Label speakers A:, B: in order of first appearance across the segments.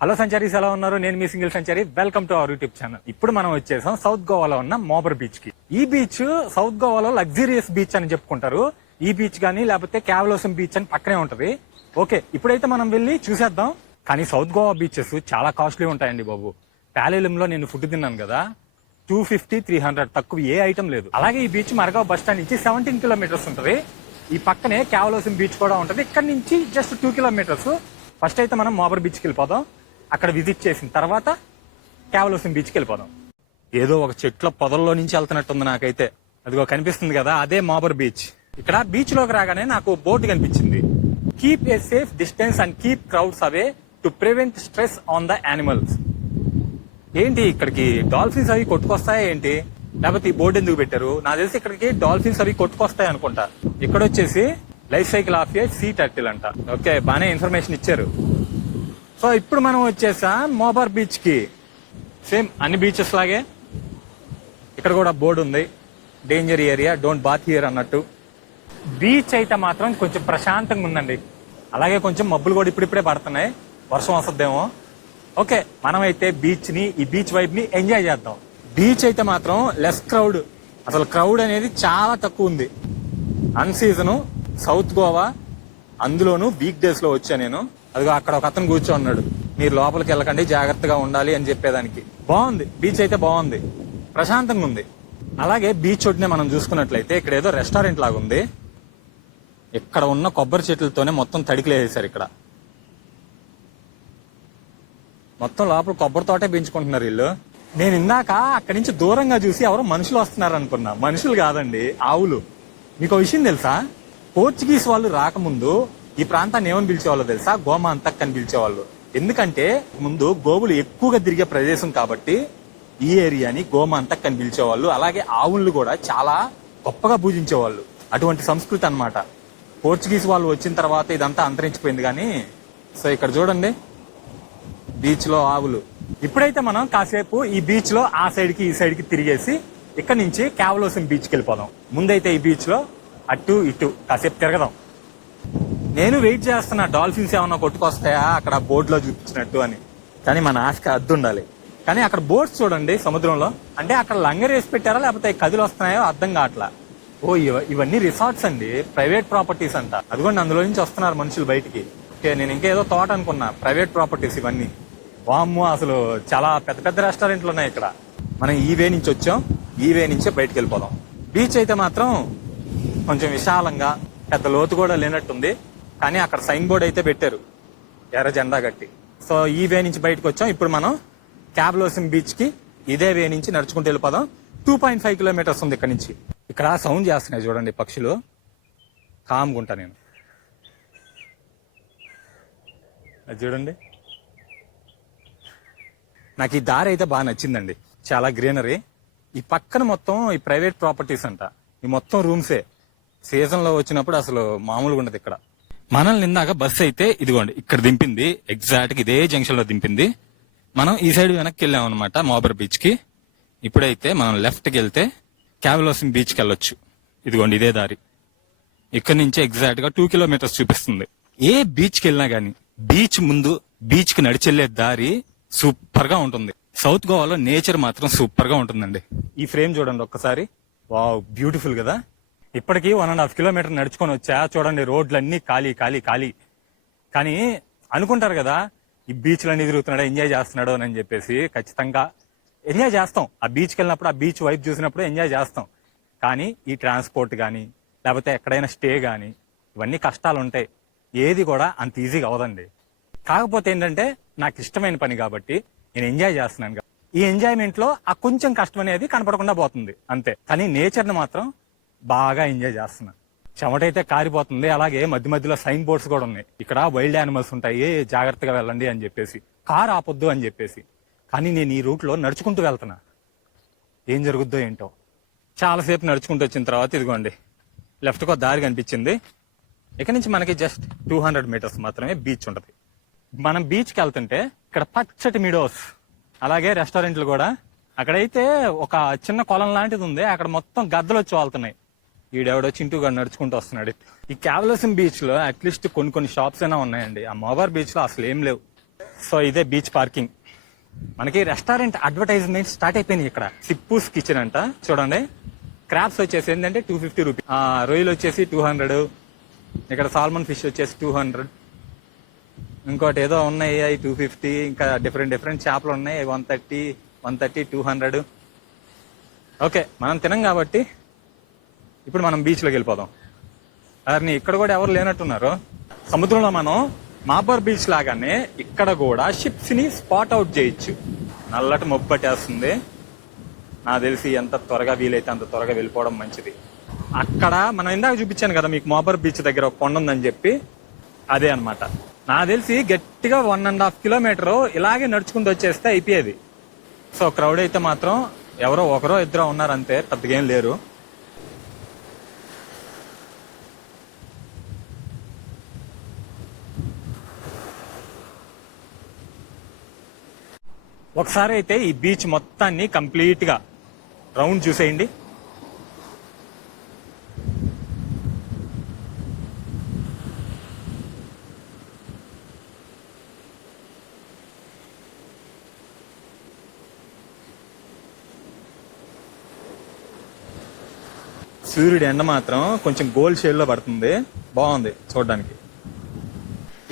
A: Hello సంచారీస్ ఎలా ఉన్నారు? నేను మీ single Sanchari. Welcome to our YouTube channel ఇప్పుడు మనం వచ్చేసాం సౌత్ గోవాలో ఉన్న మోబర్ బీచ్కి. ఈ బీచ్ సౌత్ గోవాలో లగ్జరియస్ బీచ్ అని చెప్పుకుంటారు. ఈ బీచ్ కానీ లేకపోతే క్యావలోసం బీచ్ అని పక్కనే ఉంటది. ఓకే ఇప్పుడైతే మనం వెళ్ళి చూసేద్దాం. కానీ సౌత్ గోవా బీచెస్ చాలా కాస్ట్లీ ఉంటాయండి బాబు. ప్యాలేలంలో నేను ఫుడ్ తిన్నాను కదా. టూ ఫిఫ్టీ త్రీ హండ్రెడ్ తక్కువ ఏ ఐటమ్ లేదు. అలాగే ఈ బీచ్ మరగావ్ బస్ స్టాండ్ నుంచి సెవెంటీన్ కిలోమీటర్స్ ఉంటుంది. ఈ పక్కనే క్యావలోసం బీచ్ కూడా ఉంటుంది. ఇక్కడ నుంచి జస్ట్ టూ కిలోమీటర్స్ ఫస్ట్ అయితే మనం మోబర్ బీచ్కి వెళ్ళిపోదాం. అక్కడ విజిట్ చేసిన తర్వాత క్యావలోసం బీచ్కి వెళ్ళిపోదాం. ఏదో ఒక చెట్ల పొదల్లో నుంచి వెళ్తున్నట్టుంది నాకైతే. అదిగో కనిపిస్తుంది కదా అదే మోబర్ బీచ్. ఇక్కడ బీచ్లోకి రాగానే నాకు బోట్ కనిపించింది. Keep a safe distance and keep crowds away to prevent stress on the animals ఏంటి ఇక్కడికి? డాల్ఫిన్స్ అవి కొట్టుకొస్తాయా ఏంటి? లేకపోతే ఈ బోర్డు ఎందుకు పెట్టారు? నాకు తెలిసి ఇక్కడికి డాల్ఫిన్స్ అవి కొట్టుకొస్తాయి అనుకుంటా. ఇక్కడ వచ్చేసి life cycle of a sea turtle అంట. ఓకే బానే ఇన్ఫర్మేషన్ ఇచ్చారు. సో ఇప్పుడు మనం వచ్చేసా మోబార్ బీచ్కి. సేమ్ అన్ని బీచెస్ లాగే. ఇక్కడ కూడా బోర్డు ఉంది. Danger area don't bathe here అన్నట్టు. బీచ్ అయితే మాత్రం కొంచెం ప్రశాంతంగా ఉందండి. అలాగే కొంచెం మబ్బులు కూడా ఇప్పుడిప్పుడే పడుతున్నాయి. వర్షం వస్తుందేమో. ఓకే మనమైతే బీచ్ని ఈ బీచ్ వైబ్ని ఎంజాయ్ చేద్దాం. బీచ్ అయితే మాత్రం లెస్ క్రౌడ్ అసలు క్రౌడ్ అనేది చాలా తక్కువ ఉంది. అన్ సీజను సౌత్ గోవా అందులోను వీక్ డేస్లో వచ్చా నేను. అదిగో అక్కడ ఒక అతను కూర్చో ఉన్నాడు మీరు లోపలికి వెళ్ళకండి జాగ్రత్తగా ఉండాలి అని చెప్పేదానికి. బాగుంది. బీచ్ అయితే బాగుంది. ప్రశాంతంగా ఉంది. అలాగే బీచ్ ఒడ్డునే మనం చూసుకున్నట్లయితే ఇక్కడ ఏదో రెస్టారెంట్ లాగా ఉంది. ఇక్కడ ఉన్న కొబ్బరి చెట్లతోనే మొత్తం తడికిలేసారు ఇక్కడ. మొత్తం లోపల కొబ్బరి తోటే పెంచుకుంటున్నారు వీళ్ళు. నేను ఇందాక అక్కడి నుంచి దూరంగా చూసి ఎవరో మనుషులు వస్తున్నారు అనుకున్నా మనుషులు కాదండి ఆవులు. మీకు ఒక విషయం తెలుసా? పోర్చుగీస్ వాళ్ళు రాకముందు ఈ ప్రాంతాన్ని ఏమని పిలిచేవాళ్ళు తెలుసా? గోమాంతక్ అని పిలిచేవాళ్ళు. ఎందుకంటే ముందు గోవులు ఎక్కువగా తిరిగే ప్రదేశం కాబట్టి ఈ ఏరియాని గోమాంతక్ అని పిలిచేవాళ్ళు. అలాగే ఆవులను కూడా చాలా గొప్పగా పూజించేవాళ్ళు. అటువంటి సంస్కృతి అన్నమాట. పోర్చుగీస్ వాళ్ళు వచ్చిన తర్వాత ఇదంతా అంతరించిపోయింది కానీ సో ఇక్కడ చూడండి బీచ్లో ఆవులు. ఇప్పుడైతే మనం కాసేపు ఈ బీచ్లో ఆ సైడ్కి ఈ సైడ్కి తిరిగేసి ఇక్కడ నుంచి క్యావలోసం బీచ్కి వెళ్ళిపోదాం. ముందైతే ఈ బీచ్లో అటు ఇటు కాసేపు తిరగదాం. నేను వెయిట్ చేస్తున్నా. డాల్ఫిన్స్ ఏమన్నా కొట్టుకొస్తాయా? అక్కడ బోట్లో చూపించినట్టు అని. కానీ మన ఆశకి అద్దు ఉండాలి. కానీ అక్కడ బోట్స్ చూడండి సముద్రంలో. అంటే అక్కడ లంగర్ వేసి పెట్టారా? లేకపోతే కదులు వస్తున్నాయో అర్థం కావట్లా. ఓ ఇవన్నీ రిసార్ట్స్ అండి. ప్రైవేట్ ప్రాపర్టీస్ అంట. అదిగోండి అందులో నుంచి వస్తున్నారు మనుషులు బయటికి. ఓకే నేను ఇంకేదో తోట అనుకున్నా. ప్రైవేట్ ప్రాపర్టీస్ ఇవన్నీ. వామ్మో అసలు చాలా పెద్ద పెద్ద రెస్టారెంట్లు ఉన్నాయి ఇక్కడ. మనం ఈ వే నుంచి వచ్చాం. ఈ వే నుంచే బయటికి వెళ్ళిపోదాం. బీచ్ అయితే మాత్రం కొంచెం విశాలంగా పెద్ద లోతు కూడా లేనట్టుంది. కానీ అక్కడ సైన్ బోర్డ్ అయితే పెట్టారు. ఎర్ర జెండా కట్టి. సో ఈ వే నుంచి బయటకు వచ్చాం. ఇప్పుడు మనం క్యాబ్లోసిన్ బీచ్కి ఇదే వే నుంచి నడుచుకుంటూ వెళ్ళిపోదాం. టూ పాయింట్ ఫైవ్ కిలోమీటర్స్ ఉంది ఇక్కడ నుంచి. ఇక్కడ సౌండ్ చేస్తున్నాయి చూడండి పక్షులు. కామ్గుంటా నేను. అది చూడండి. నాకు ఈ దారి అయితే బాగా నచ్చిందండి. చాలా గ్రీనరీ. ఈ పక్కన మొత్తం ఈ ప్రైవేట్ ప్రాపర్టీస్ అంట. ఈ మొత్తం రూమ్సే. సీజన్లో వచ్చినప్పుడు అసలు మామూలుగా ఉండదు ఇక్కడ. మనల్ని ఇందాక బస్సు అయితే ఇదిగోండి ఇక్కడ దింపింది ఎగ్జాక్ట్గా ఇదే జంక్షన్లో దింపింది. మనం ఈ సైడ్ వెనక్కి వెళ్ళాం అనమాట మోబర్ బీచ్కి. ఇప్పుడైతే మనం లెఫ్ట్కి వెళ్తే క్యావలోసిన్ బీచ్కి వెళ్ళొచ్చు. ఇదిగోండి ఇదే దారి. ఇక్కడ నుంచి ఎగ్జాక్ట్గా టూ కిలోమీటర్స్ చూపిస్తుంది. ఏ బీచ్కి వెళ్ళినా గానీ బీచ్ ముందు బీచ్కి నడిచెళ్ళే దారి సూపర్గా ఉంటుంది. సౌత్ గోవాలో నేచర్ మాత్రం సూపర్గా ఉంటుందండి. ఈ ఫ్రేమ్ చూడండి ఒక్కసారి. వావ్ బ్యూటిఫుల్ కదా? ఇప్పటికి వన్ అండ్ హాఫ్ కిలోమీటర్ నడుచుకొని వచ్చా చూడండి రోడ్లన్నీ ఖాళీ ఖాళీ ఖాళీ. కానీ అనుకుంటారు కదా ఈ బీచ్లన్నీ తిరుగుతున్నాడు ఎంజాయ్ చేస్తున్నాడు అని చెప్పేసి ఖచ్చితంగా ఎంజాయ్ చేస్తాం. ఆ బీచ్కి వెళ్ళినప్పుడు ఆ బీచ్ వైపు చూసినప్పుడు ఎంజాయ్ చేస్తాం. కానీ ఈ ట్రాన్స్పోర్ట్ కానీ లేకపోతే ఎక్కడైనా స్టే కానీ ఇవన్నీ కష్టాలు ఉంటాయి. ఏది కూడా అంత ఈజీగా అవదండి కాకపోతే ఏంటంటే నాకు ఇష్టమైన పని కాబట్టి నేను ఎంజాయ్ చేస్తున్నాను. ఈ ఎంజాయ్మెంట్లో ఆ కొంచెం కష్టం అనేది కనపడకుండా పోతుంది. అంతే. కానీ నేచర్ని మాత్రం బాగా ఎంజాయ్ చేస్తున్నా. చెమటైతే కారిపోతుంది. అలాగే మధ్య మధ్యలో సైన్ బోర్డ్స్ కూడా ఉన్నాయి. ఇక్కడ వైల్డ్ యానిమల్స్ ఉంటాయి. జాగ్రత్తగా వెళ్ళండి అని చెప్పేసి. కార్ ఆపొద్దు అని చెప్పేసి. కానీ నేను ఈ రూట్లో నడుచుకుంటూ వెళ్తున్నా. ఏం జరుగుద్దో ఏంటో. చాలాసేపు నడుచుకుంటూ వచ్చిన తర్వాత ఇదిగోండి. లెఫ్ట్ కో దారి కనిపించింది. ఇక నుంచి మనకి జస్ట్ టూ హండ్రెడ్ మీటర్స్ మాత్రమే బీచ్ ఉంటుంది. మనం బీచ్కి వెళ్తుంటే ఇక్కడ పచ్చటి మిడోస్ అలాగే రెస్టారెంట్లు కూడా. అక్కడైతే ఒక చిన్న కొలం లాంటిది ఉంది. అక్కడ మొత్తం గద్దలు వచ్చి వాళ్తున్నాయి. ఈడెవడో చింటూ గారు నడుచుకుంటూ వస్తున్నాడు. ఈ క్యావలసిన్ బీచ్లో అట్లీస్ట్ కొన్ని కొన్ని షాప్స్ అయినా ఉన్నాయండి. ఆ మోబార్ బీచ్లో అసలు ఏం లేవు. సో ఇదే బీచ్ పార్కింగ్ మనకి రెస్టారెంట్ అడ్వర్టైజ్మెంట్ స్టార్ట్ అయిపోయింది ఇక్కడ. సిప్పూస్ కిచెన్ అంట. చూడండి. క్రాప్స్ వచ్చేసి ఏంటంటే టూ ఫిఫ్టీ రూపీ రొయ్యలు వచ్చేసి టూ హండ్రెడ్ ఇక్కడ సాల్మన్ ఫిష్ వచ్చేసి టూ హండ్రెడ్ ఇంకోటి ఏదో ఉన్నాయి అవి టూ ఫిఫ్టీ ఇంకా డిఫరెంట్ డిఫరెంట్ చేపలు ఉన్నాయి one thirty one thirty two hundred okay మనం తినం కాబట్టి ఇప్పుడు మనం బీచ్లోకి వెళ్ళిపోదాం. అరే ఇక్కడ కూడా ఎవరు లేనట్టున్నారు. సముద్రంలో మనం మాబర్ బీచ్ లాగానే ఇక్కడ కూడా షిప్స్ని స్పాట్ అవుట్ చేయొచ్చు. నల్లటి మబ్బు పట్టేస్తుంది నాకు తెలిసి ఎంత త్వరగా వీలైతే అంత త్వరగా వెళ్ళిపోవడం మంచిది. అక్కడ మనం ఇందాక చూపించాను కదా మీకు మాబర్ బీచ్ దగ్గర ఒక కొండ ఉందని చెప్పి. అదే అన్నమాట. నాకు తెలిసి గట్టిగా వన్ అండ్ హాఫ్ కిలోమీటర్ ఇలాగే నడుచుకుంటూ వచ్చేస్తే అయిపోయేది. సో క్రౌడ్ అయితే మాత్రం ఎవరో ఒకరో ఇద్దరో ఉన్నారంతే పెద్దగా ఏం లేరు. ఒకసారి అయితే ఈ బీచ్ మొత్తాన్ని కంప్లీట్గా రౌండ్ చూసేయండి. సూర్యుడి ఎండ మాత్రం కొంచెం గోల్డ్ షేడ్లో పడుతుంది. బాగుంది చూడడానికి.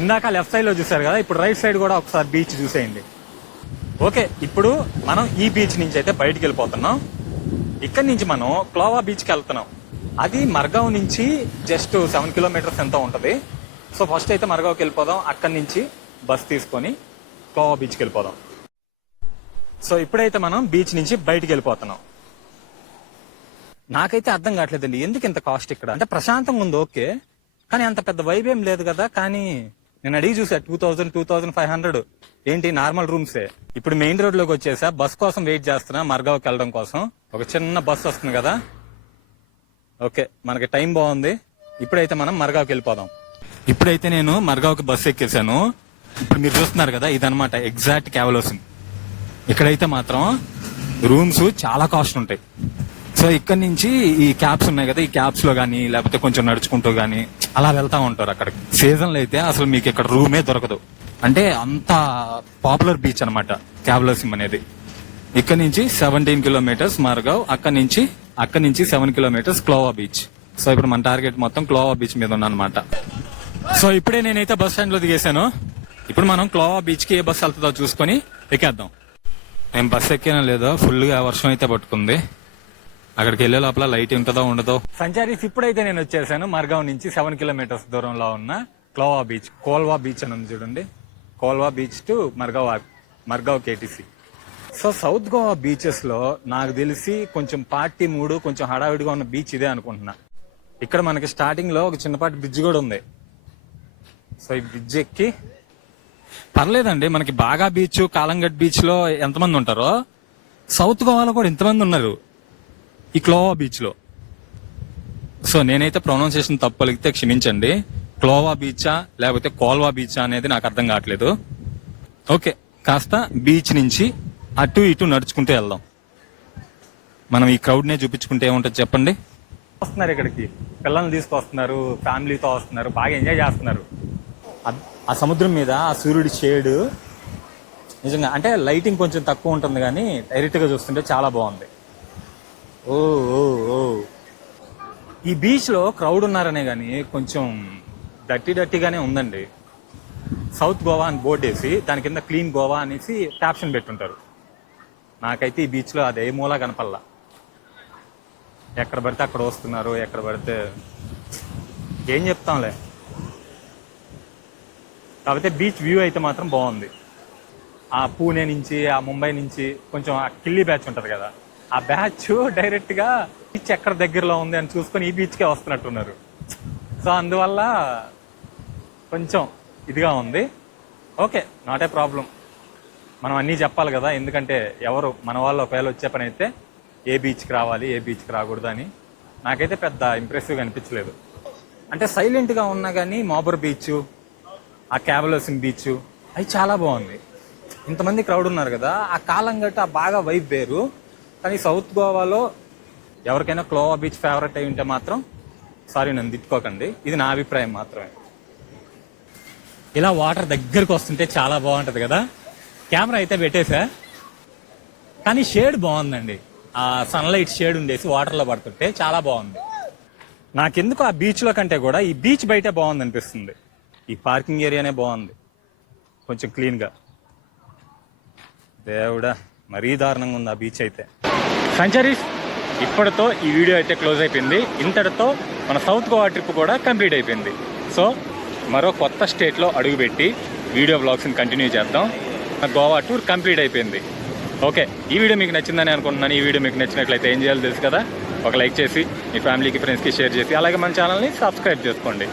A: ఇందాక లెఫ్ట్ సైడ్లో చూసారు కదా ఇప్పుడు రైట్ సైడ్ కూడా ఒకసారి బీచ్ చూసేయండి. ఓకే ఇప్పుడు మనం ఈ బీచ్ నుంచి అయితే బయటికి వెళ్ళిపోతున్నాం. ఇక్కడ నుంచి మనం క్లోవా బీచ్కి వెళ్తున్నాం. అది మర్గావ్ నుంచి జస్ట్ సెవెన్ కిలోమీటర్స్ ఎంత ఉంటుంది. సో ఫస్ట్ అయితే మర్గావ్కి వెళ్ళిపోదాం. అక్కడి నుంచి బస్ తీసుకొని క్లోవా బీచ్కి వెళ్ళిపోదాం. సో ఇప్పుడైతే మనం బీచ్ నుంచి బయటికి వెళ్ళిపోతున్నాం. నాకైతే అర్థం కావట్లేదండి. ఎందుకు ఇంత కాస్ట్ ఇక్కడ? అంటే ప్రశాంతంగా ఉంది ఓకే. కానీ అంత పెద్ద వైబ్ ఏం లేదు కదా. కానీ నేను అడిగి చూసా two thousand two thousand five hundred ఏంటి నార్మల్ రూమ్సే ఇప్పుడు మెయిన్ రోడ్లోకి వచ్చేసా బస్ కోసం వెయిట్ చేస్తున్నా మర్గావ్కి వెళ్ళడం కోసం. ఒక చిన్న బస్ వస్తుంది కదా? ఓకే మనకి టైం బాగుంది. ఇప్పుడైతే మనం మర్గావ్కి వెళ్ళిపోదాం. ఇప్పుడైతే నేను మర్గావ్కి బస్ ఎక్కేసాను ఇప్పుడు మీరు చూస్తున్నారు కదా ఇదనమాట ఎగ్జాక్ట్ క్యావలోసింగ్ ఇక్కడైతే మాత్రం రూమ్స్ చాలా కాస్ట్ ఉంటాయి. సో ఇక్కడ నుంచి ఈ క్యాబ్స్ ఉన్నాయి కదా ఈ క్యాబ్స్లో కానీ లేకపోతే కొంచెం నడుచుకుంటూ గానీ అలా వెళ్తా ఉంటారు అక్కడికి. సీజన్లో అయితే అసలు మీకు ఇక్కడ రూమే దొరకదు. అంటే అంత పాపులర్ బీచ్ అనమాట క్యాబ్లసిమ్ అనేది. ఇక్కడ నుంచి సెవెంటీన్ కిలోమీటర్స్ మార్గావ్ అక్కడ నుంచి అక్కడ నుంచి seven kilometres Colva beach so ఇప్పుడు మన టార్గెట్ మొత్తం క్లోవా బీచ్ మీద అనమాట సో ఇప్పుడే నేనైతే బస్ స్టాండ్లో దిగేశాను. ఇప్పుడు మనం క్లోవా బీచ్కి ఏ బస్ వెళ్తుందో చూసుకొని ఎక్కేద్దాం. నేను బస్ ఎక్కానో లేదో ఫుల్గా వర్షం అయితే పట్టుకుంది. అక్కడికి వెళ్ళే లోపల లైట్ ఉంటుందో ఉండదో. సంచారీస్ ఇప్పుడైతే నేను వచ్చేసాను. మార్గావ్ నుంచి సెవెన్ కిలోమీటర్స్ దూరంలో ఉన్న క్లోవా బీచ్ కోల్వా బీచ్ అని ఉంది చూడండి. Colva beach to Margao Margao KTC. So south Goa బీచెస్లో నాకు తెలిసి కొంచెం పార్టీ మూడు కొంచెం హడావిడిగా ఉన్న బీచ్ ఇదే అనుకుంటున్నా. ఇక్కడ మనకి స్టార్టింగ్లో ఒక చిన్నపాటి బ్రిడ్జ్ కూడా ఉంది. సో ఈ బ్రిడ్జ్ ఎక్కి పర్లేదండి మనకి బాగా బీచ్ కాలంగట్ బీచ్లో ఎంతమంది ఉంటారో సౌత్ గోవాలో కూడా ఇంతమంది ఉన్నారు. ఈ క్లోవా బీచ్లో. సో నేనైతే ప్రొనౌన్సియేషన్ తప్పు పలికితే క్షమించండి. క్లోవా బీచా లేకపోతే కోల్వా బీచా అనేది నాకు అర్థం కావట్లేదు. ఓకే కాస్త బీచ్ నుంచి అటు ఇటు నడుచుకుంటూ వెళ్దాం. మనం ఈ క్రౌడ్ నే చూపించుకుంటే ఏముంటుంది చెప్పండి? వస్తున్నారు ఇక్కడికి. పిల్లల్ని తీసుకొస్తున్నారు ఫ్యామిలీతో వస్తున్నారు బాగా ఎంజాయ్ చేస్తున్నారు. ఆ- సముద్రం మీద ఆ సూర్యుడి షేడ్ నిజంగా అంటే లైటింగ్ కొంచెం తక్కువ ఉంటుంది కానీ డైరెక్ట్గా చూస్తుంటే చాలా బాగుంది. ఓ ఓ ఓ. ఈ బీచ్లో క్రౌడ్ ఉన్నారనే గాని కొంచెం డర్టీ డర్టీగానే ఉందండి. సౌత్ గోవా అని బోర్డు వేసి దాని కింద క్లీన్ గోవా అనేసి క్యాప్షన్ పెట్టుంటారు. నాకైతే ఈ బీచ్లో అదే మూలా కనపల్లా ఎక్కడ పడితే అక్కడ వస్తున్నారు ఎక్కడ పడితే ఏం చెప్తాంలే. కాకపోతే బీచ్ వ్యూ అయితే మాత్రం బాగుంది. ఆ పూణే నుంచి ఆ ముంబై నుంచి కొంచెం ఆ కిల్లీ బ్యాచ్ ఉంటుంది కదా. ఆ బ్యాచ్ డైరెక్ట్గా బీచ్ ఎక్కడ దగ్గరలో ఉంది అని చూసుకొని ఈ బీచ్కే వస్తున్నట్టున్నారు. సో అందువల్ల కొంచెం ఇదిగా ఉంది. ఓకే నాట్ ఏ ప్రాబ్లం మనం అన్నీ చెప్పాలి కదా ఎందుకంటే ఎవరు మన వాళ్ళు ఒకవేళ వచ్చే పని అయితే ఏ బీచ్కి రావాలి ఏ బీచ్కి రాకూడదు అని నాకైతే పెద్ద ఇంప్రెసివ్గా అనిపించలేదు. అంటే సైలెంట్గా ఉన్నా కానీ మోబర్ బీచ్ ఆ క్యాబలసిన్ బీచ్ అవి చాలా బాగుంది. ఇంతమంది క్రౌడ్ ఉన్నారు కదా ఆ కాలం గట్ట ఆ బాగా వైబ్ వేరు. కానీ సౌత్ గోవాలో ఎవరికైనా క్లోవా బీచ్ ఫేవరెట్ అయి ఉంటే మాత్రం సారీ నన్ను తిట్టుకోకండి. ఇది నా అభిప్రాయం మాత్రమే. ఇలా వాటర్ దగ్గరకు వస్తుంటే చాలా బాగుంటుంది కదా? కెమెరా అయితే పెట్టేసా? కానీ షేడ్ బాగుందండి. ఆ సన్లైట్ షేడ్ ఉండేసి వాటర్లో పడుతుంటే చాలా బాగుంది. నాకెందుకు ఆ బీచ్లో కంటే కూడా ఈ బీచ్ బయటే బాగుంది అనిపిస్తుంది ఈ పార్కింగ్ ఏరియానే బాగుంది. కొంచెం క్లీన్గా. దేవుడా. మరీ దారుణంగా ఉంది ఆ బీచ్ అయితే. సంచరీస్ ఇప్పటితో ఈ వీడియో అయితే క్లోజ్ అయిపోయింది. ఇంతటితో మన సౌత్ గోవా ట్రిప్ కూడా కంప్లీట్ అయిపోయింది. సో మరో కొత్త స్టేట్లో అడుగుపెట్టి వీడియో బ్లాగ్స్ని కంటిన్యూ చేద్దాం. నా గోవా టూర్ కంప్లీట్ అయిపోయింది. ఓకే ఈ వీడియో మీకు నచ్చిందని అనుకుంటున్నాను. ఈ వీడియో మీకు నచ్చినట్లయితే ఏం చేయాలో తెలుసు కదా. ఒక లైక్ చేసి మీ ఫ్యామిలీకి ఫ్రెండ్స్కి షేర్ చేసి అలాగే మన ఛానల్ని సబ్స్క్రైబ్ చేసుకోండి.